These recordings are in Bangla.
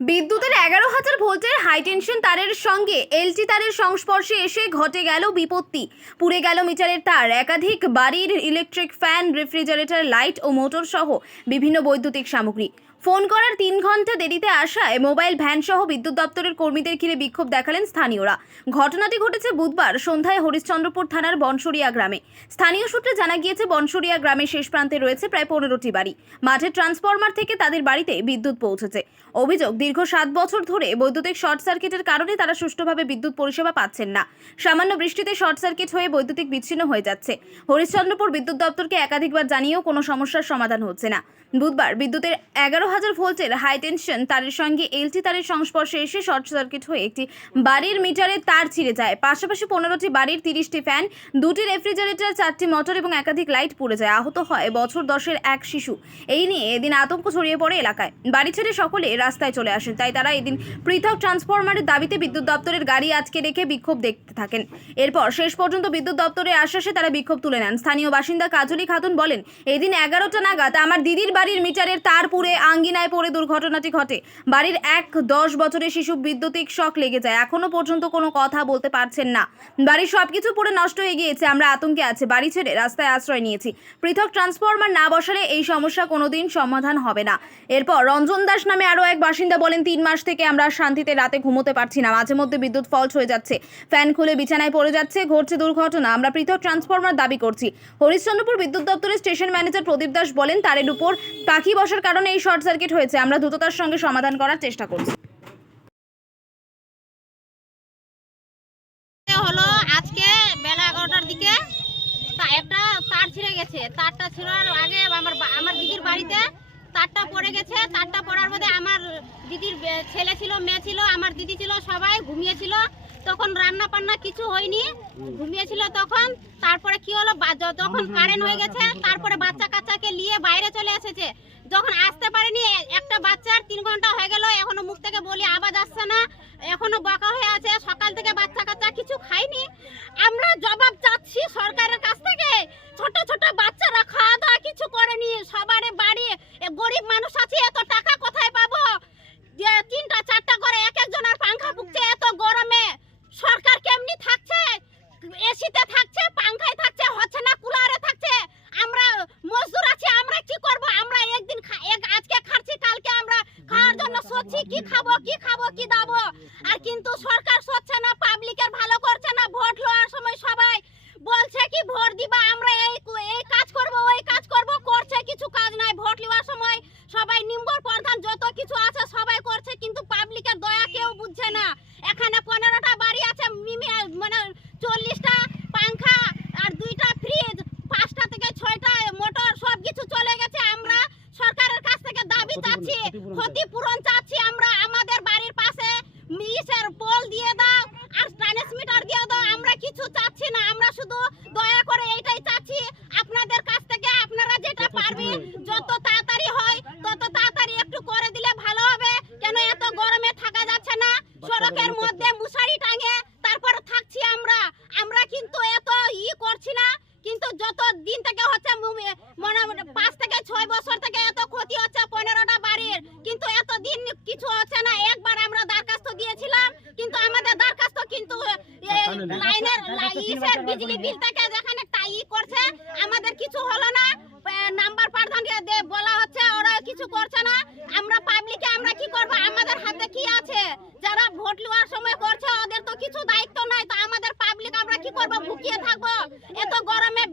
বিদ্যুতের 11,000 ভোল্টের হাইটেনশন তারের সঙ্গে এলটি তারের সংস্পর্শে এসে ঘটে গেল বিপত্তি। পুড়ে গেল মিটারের তার, একাধিক বাড়ির ইলেকট্রিক ফ্যান, রেফ্রিজারেটর, লাইট ও মোটর সহ বিভিন্ন বৈদ্যুতিক সামগ্রী। ফোন করার 3 ঘন্টা দেরিতে আসায় মোবাইল ভ্যান সহ বিদ্যুৎ দপ্তরের কর্মীদের ঘিরে বিক্ষোভ দেখালেন স্থানীয়রা। ঘটনাটি ঘটেছে বুধবার সন্ধ্যায় হরিশ্চন্দ্রপুর থানার বনসরিয়া গ্রামে। স্থানীয় সূত্রে জানা গিয়েছে, বনসরিয়া গ্রামের শেষ প্রান্তে রয়েছে প্রায় 15টি বাড়ি। মাঠের ট্রান্সফরমার থেকে তাদের বাড়িতে বিদ্যুৎ পৌঁছেছে। অভিযোগ, দীর্ঘ 7 বছর ধরে বৈদ্যুতিক শর্ট সার্কিটের কারণে তারা সুষ্ঠুভাবে বিদ্যুৎ পরিষেবা পাচ্ছেন না। সামান্য বৃষ্টিতে শর্ট সার্কিট হয়ে বৈদ্যুতিক বিচ্ছিন্ন হয়ে যাচ্ছে। হরিশ্চন্দ্রপুর বিদ্যুৎ দপ্তরকে একাধিকবার জানিয়েও কোনো সমস্যার সমাধান হচ্ছে না। বুধবার বিদ্যুতের 11,000 ভোল্টের হাইটেনশন তারের সঙ্গে এলটি তারের সংস্পর্শে এসে শর্ট সার্কিট হয়ে একটি বাড়ির মিটারের তার ছিঁড়ে যায়। পাশাপাশি 15টি বাড়ির 30টি ফ্যান, 2টি রেফ্রিজারেটর, 4টি মোটর এবং একাধিক লাইট পুড়ে যায়। আহত হয় বছর 10-এর এক শিশু। এই নিয়ে এদিন আতঙ্ক ছড়িয়ে পড়ে এলাকায়। বাড়ি ছেড়ে সকলে রাস্তায় চলে আসেন। তাই তারা এদিন পৃথক ট্রান্সফরমারের দাবিতে বিদ্যুৎ দপ্তরের গাড়ি আটকে রেখে বিক্ষোভ দেখতে থাকেন। এরপর শেষ পর্যন্ত বিদ্যুৎ দপ্তরের আশ্বাসে তারা বিক্ষোভ তুলে নেন। স্থানীয় বাসিন্দা কাজলি খাতুন বলেন, এদিন 11টা নাগাদ আমার দিদির বাড়ির মিটারের তার পুড়ে আঙ্গিনায় পড়ে দুর্ঘটনাটি ঘটে। বাড়ির এক 10 বছরের শিশু বিদ্যুতিক শক লেগে যায়। এখনো পর্যন্ত কোনো কথা বলতে পারছেন না। বাড়ির সবকিছু পুড়ে নষ্ট হয়ে গিয়েছে। আমরা আতঙ্কে আছি। বাড়ি ছেড়ে রাস্তায় আশ্রয় নিয়েছি। পৃথক ট্রান্সফরমার না বসালে এই সমস্যা কোনোদিন সমাধান হবে না। এরপর রঞ্জন দাস নামে আরও এক বাসিন্দা বলেন, 3 মাস থেকে আমরা শান্তিতে রাতে ঘুমোতে পারছি না। মাঝে মধ্যে বিদ্যুৎ ফল্ট হয়ে যাচ্ছে, ফ্যান খুলে বিছানায় পড়ে যাচ্ছে, ঘটছে দুর্ঘটনা। আমরা পৃথক ট্রান্সফরমার দাবি করছি। হরিশ্চন্দ্রপুর বিদ্যুৎ দপ্তরের স্টেশন ম্যানেজার প্রদীপ দাস বলেন, তারের উপর পাখি বসার কারণে এই শর্ট সার্কিট হয়েছে। আমরা দ্রুততার সঙ্গে সমাধান করার চেষ্টা করছি। হলো আজকে বেলা 11টার দিকে একটা তার ছিঁড়ে গেছে। তারটা ছিঁড়ার আগে আমার দিদির বাড়িতে তারটা পড়ে গেছে। তারটা পড়ার মধ্যে আমার দিদির ছেলে ছিল, মেয়ে ছিল, আমার দিদি ছিল, সবাই ঘুমিয়েছিল। তখন রান্না বান্না কিছু হয়নি, ঘুমিয়েছিল তখন। তারপরে কি হলো, যখন কারেন্ট হয়ে গেছে, তারপরে বাচ্চা কাচ্চাকে নিয়ে বাইরে চলে এসেছে। যখন আসতে পারেনি, একটা বাচ্চার 3 ঘন্টা হয়ে গেল, এখনো মুখ থেকে বলি আওয়াজ আসছে না, এখনো বকা হয়ে আছে। সকাল থেকে বাচ্চা কাচ্চা কিছু খায়নি। আমরা জবাব চাচ্ছি সরকারের কাছ থেকে। ছোট ছোট বাচ্চারা খাওয়া দাওয়া কিছু করেনি। সবার বাড়ি গরিব মানুষ আছে, এত টাকা কোথায় পাবো? যে 3টা 4টা করে এক একজনের পাংখা ফুকছে এত গরমে। সরকার কেমনি থাকছে? এসিতে থাকছে, পাংখায় থাকছে, হচ্ছে না কুলারে থাকছে। আমরা মজদুর আছি, আমরা কি করব? আমরা একদিন আজকে খাচ্ছি, কালকে আমরা খাওয়ার জন্য সোচ্ছি কি খাবো কি দাবো। আর কিন্তু সরকার সোচ্ছে না, পাবলিকের ভালো করছে না। ভোট লওয়ার সময় সবাই বলছে কি ভোট দিবা, আমরা এই কাজ করব, ওই কাজ করব, করছে কিছু কাজ নাই। ভোট লওয়ার সময় সবাই নিম্বর প্রধান যত কিছু আছে সবাই করছে, কিন্তু পাবলিকের দয়া কেউ বুঝছে না। এখানে 15টা বাড়ি আছে, মানে 40টা পাংখা আর 2টা ফ্রিজ, 5টা থেকে 6টা মোটর, সব কিছু চলে গেছে। আমরা সরকারের কাছ থেকে দাবি চাচ্ছি, ক্ষতিপূরণ চাচ্ছি। আমরা আমাদের বাড়ির পাশে মিটার পোল দিয়ে দাও আর ট্রান্সমিটার দিয়ে দাও। আমরা কিছু চাচ্ছি না, আমরা শুধু দয়া করে এইটাই চাচ্ছি আপনাদের কাছ থেকে। আপনারা যেটা পারবেন যত তাড়াতাড়ি হয় তত তাড়াতাড়ি একটু করে দিলে ভালো হবে। কেন এত গরমে থাকা যাচ্ছে না। সড়কের মধ্যে মশারি টাঙে তারপর থাকছি আমরা। আমরা কিন্তু এত করছি না, কিন্তু যত দিন থেকে হচ্ছে, মানে 5 থেকে 6 বছর থেকে এত ক্ষতি হচ্ছে 15টা বাড়ির, কিন্তু এত দিন কিছু হচ্ছে না। একবার আমরা দরখাস্ত দিয়েছিলাম, কিন্তু আমাদের দরখাস্ত কিন্তু লাইনের বিজলি বিল থেকে যেখানে টাই করছে, আমাদের কিছু হলো না। নাম্বার প্রধানকে বলা হচ্ছে, ওরা কিছু করছে না। আমরা পাবলিকে আমরা কি করব? আমাদের হাতে কি আছে? যারা ভোট নেওয়ার সময় করছে ওদের তো কিছু দায়িত্ব নাই। তো আমাদের পাবলিক আমরা কি করব? ভুকিয়ে থাকবো? এত গরমে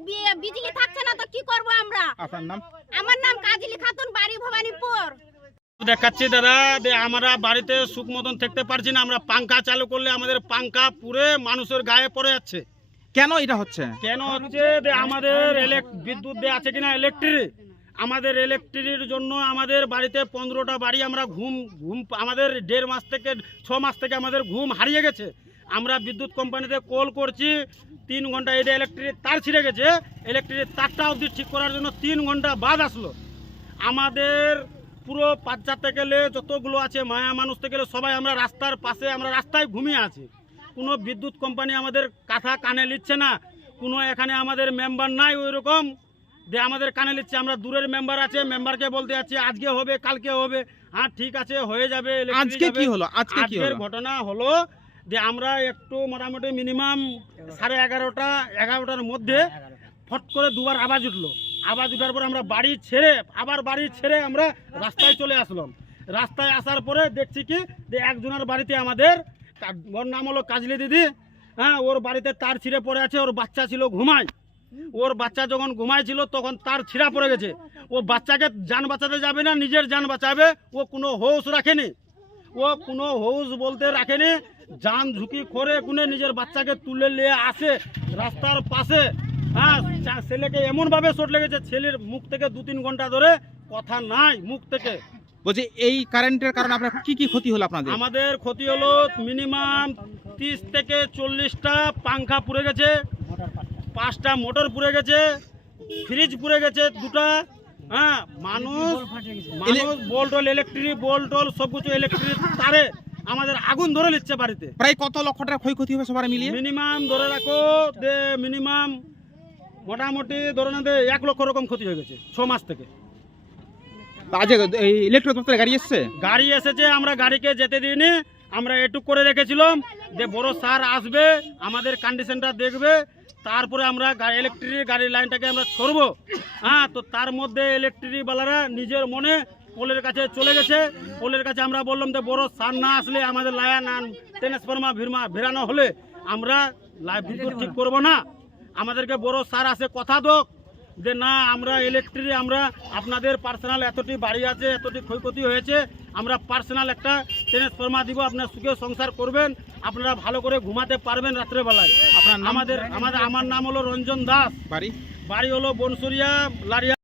বিজলি থাকছে না তো কি করব আমরা? আপনার নাম? আমার নাম কাজলি খাতুন, বাড়ি ভবানীপুর। দেখাচ্ছি দাদা, আমরা বাড়িতে সুখ মতন থাকতে পারছি না। আমরা পাংখা চালু করলে আমাদের পাংখা পুরে মানুষের গায়ে পড়ে যাচ্ছে। কেন এটা হচ্ছে? কেন হচ্ছে? আমাদের বিদ্যুৎ দেওয়া আছে কিনা ইলেকট্রিক, আমাদের ইলেকট্রিকের জন্য আমাদের বাড়িতে 15টা বাড়ি আমরা ঘুম আমাদের 1.5 মাস থেকে 6 মাস থেকে আমাদের ঘুম হারিয়ে গেছে। আমরা বিদ্যুৎ কোম্পানিতে কল করছি, 3 ঘন্টা এটা ইলেকট্রিক তার ছিঁড়ে গেছে। ইলেকট্রিক তারটা অবধি ঠিক করার জন্য 3 ঘন্টা বাদ আসলো। আমাদের পুরো বাচ্চা থেকে গেলে যতগুলো আছে, মায়া মানুষ থেকে গেলে সবাই আমরা রাস্তার পাশে, আমরা রাস্তায় ঘুমিয়ে আছি। কোনো বিদ্যুৎ কোম্পানি আমাদের কথা কানে নিচ্ছে না। কোনো এখানে আমাদের মেম্বার নাই ওই রকম যে আমাদের কানে নিচ্ছে। আমরা দূরের মেম্বার আছে, মেম্বারকে বলতে যাচ্ছি আজকে হবে কালকে হবে। হ্যাঁ ঠিক আছে হয়ে যাবে, আজকে কি হলো? আজকে কি আজকের হলো? ঘটনা হলো যে আমরা একটু মোটামুটি মিনিমাম 11:30-11টার মধ্যে ফট করে দুবার আওয়াজ উঠলো। আওয়াজ উঠার পর আমরা বাড়ি ছেড়ে আমরা রাস্তায় চলে আসলাম। রাস্তায় আসার পরে দেখছি কি যে একজনের বাড়িতে আমাদের, ওর নাম হলো কাজলি দিদি, হ্যাঁ, ওর বাড়িতে তার ছিঁড়ে পড়ে আছে। ওর বাচ্চা ছিল ঘুমায়, ওর বাচ্চা যখন ঘুমাইছিল তখন তার ছিঁড়া পড়ে গেছে। ও বাচ্চাকে যান বাঁচাতে যাবে না, নিজের যান বাঁচাবে, ও কোনো হোশ রাখেনি। ও কোনো হোশ বলতে রাখেনি, যান ঝুঁকি করে কোনে নিজের বাচ্চাকে তুলে নিয়ে আসে রাস্তার পাশে। হ্যাঁ, ছেলেকে এমনভাবে চোট লেগেছে, ছেলের মুখ থেকে 2-3 ঘন্টা ধরে কথা নাই মুখ থেকে। বলছি এই কারেন্টের কারণে আপনার কি কি ক্ষতি হলো আপনাদের? আমাদের ক্ষতি হলো মিনিমাম 30 থেকে 40টা পাংখা পুড়ে গেছে, 5টা মোটর পুড়ে গেছে, ফ্রিজ পুড়ে গেছে 2টা। হ্যাঁ, মানুষ বোল্টল, ইলেকট্রিক বোল্টল সব কিছু ইলেকট্রিক তারে আমাদের আগুন ধরে নিচ্ছে বাড়িতে। প্রায় কত লক্ষ টাকা ক্ষয়ক্ষতি হবে সবার মিলিয়ে? মিনিমাম ধরে রাখো যে মিনিমাম মোটামুটি ধরে না 1 লক্ষ রকম ক্ষতি হয়ে গেছে 6 মাস থেকে। আজকে এই ইলেকট্রিক দপ্তরে গাড়ি এসছে? গাড়ি এসেছে, আমরা গাড়িকে যেতে দিইনি। আমরা এটুক করে রেখেছিলাম যে বড় স্যার আসবে, আমাদের কন্ডিশনটা দেখবে, তারপরে আমরা ইলেকট্রিক গাড়ির লাইনটাকে আমরা ছড়বো। হ্যাঁ, তো তার মধ্যে ইলেকট্রিকওয়ালারা নিজের মনে পোলের কাছে চলে গেছে। পোলের কাছে আমরা বললাম যে বড় স্যার না আসলে আমাদের লাইন ট্রান্সফরমার ভিড়ানো হলে আমরা বিদ্যুৎ ঠিক করবো না। আমাদেরকে বড় স্যার আসে কথা দোক যে না, আমরা ইলেকট্রিক, আমরা আপনাদের পার্সোনাল এতটি বাড়ি আছে, এতটি ক্ষয়ক্ষতি হয়েছে, আমরা পার্সোনাল একটা ট্রান্সফরমার দিব, আপনার সুখে সংসার করবেন, আপনারা ভালো করে ঘুমাতে পারবেন রাত্রেবেলায়। আপনার নাম? আমার নাম হলো রঞ্জন দাস, বাড়ি? বাড়ি হলো বনসুরিয়া লারিয়া।